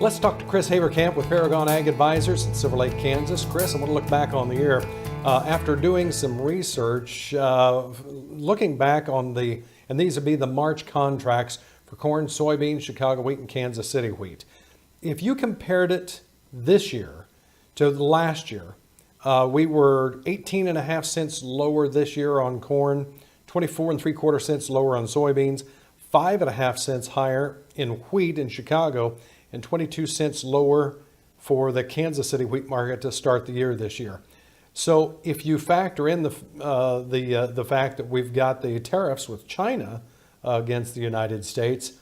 Let's talk to Chris Haverkamp with Paragon Ag Advisors in Silver Lake, Kansas. Chris, I want to look back on the year. After doing some research, looking back on and these would be the March contracts for corn, soybeans, Chicago wheat, and Kansas City wheat. If you compared it this year to last year, we were 18.5 cents lower this year on corn, 24.75 cents lower on soybeans, 5.5 cents higher in wheat in Chicago, and 22 cents lower for the Kansas City wheat market to start the year this year. So if you factor in the fact that we've got the tariffs with China against the United States,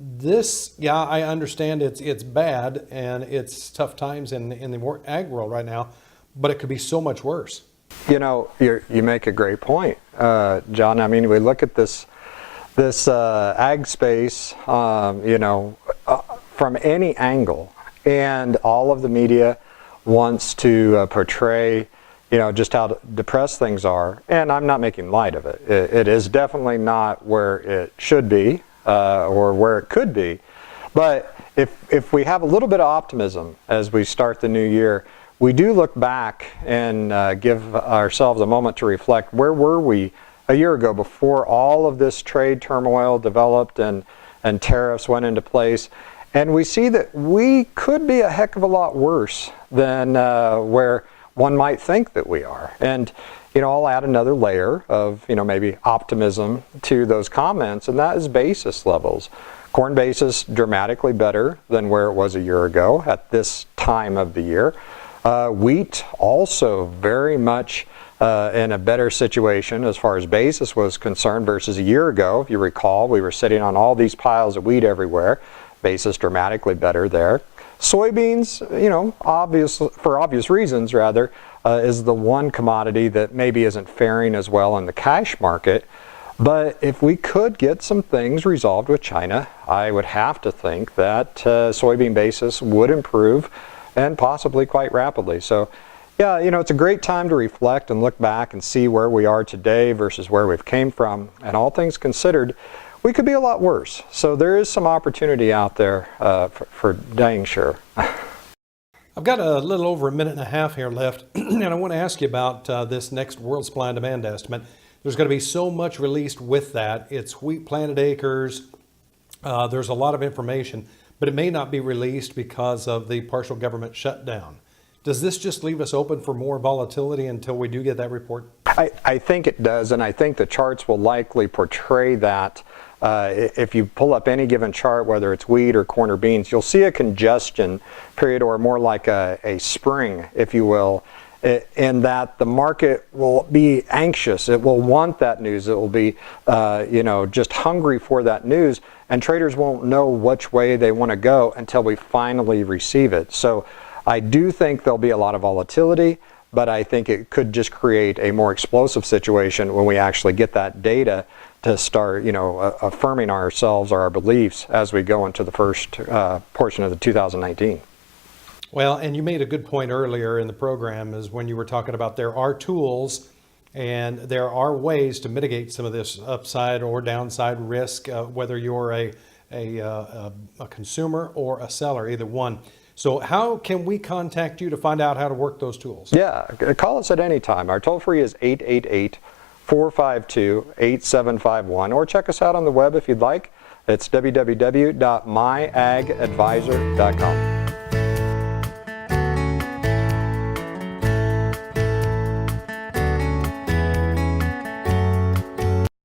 I understand it's bad and it's tough times in the ag world right now, but it could be so much worse. You know, you make a great point, John. I mean, we look at this ag space, from any angle, and all of the media wants to portray, just how depressed things are. And I'm not making light of it. It is definitely not where it should be or where it could be. But if we have a little bit of optimism as we start the new year, we do look back and give ourselves a moment to reflect. Where were we a year ago before all of this trade turmoil developed and tariffs went into place? And we see that we could be a heck of a lot worse than where one might think that we are. And, I'll add another layer of, maybe optimism to those comments, and that is basis levels. Corn basis dramatically better than where it was a year ago at this time of the year. Wheat also very much in a better situation as far as basis was concerned versus a year ago. If you recall, we were sitting on all these piles of wheat everywhere. Basis dramatically better there. Soybeans, for obvious reasons rather, is the one commodity that maybe isn't faring as well in the cash market. But if we could get some things resolved with China, I would have to think that soybean basis would improve, and possibly quite rapidly. So yeah, it's a great time to reflect and look back and see where we are today versus where we've came from. And all things considered, we could be a lot worse. So there is some opportunity out there for dang sure. I've got a little over a minute and a half here left, and I want to ask you about this next World Supply and Demand Estimate. There's going to be so much released with that. It's wheat planted acres. There's a lot of information, but it may not be released because of the partial government shutdown. Does this just leave us open for more volatility until we do get that report? I think it does, and I think the charts will likely portray that. If you pull up any given chart, whether it's wheat or corn or beans, you'll see a congestion period, or more like a spring, if you will, in that the market will be anxious. It will want that news. It will be, just hungry for that news, and traders won't know which way they want to go until we finally receive it. So I do think there'll be a lot of volatility, but I think it could just create a more explosive situation when we actually get that data to start, affirming ourselves or our beliefs as we go into the first portion of the 2019. Well, and you made a good point earlier in the program, is when you were talking about there are tools and there are ways to mitigate some of this upside or downside risk, whether you're a consumer or a seller, either one. So how can we contact you to find out how to work those tools? Yeah, call us at any time. Our toll free is 888-452-8751, or check us out on the web if you'd like. It's www.myagadvisor.com.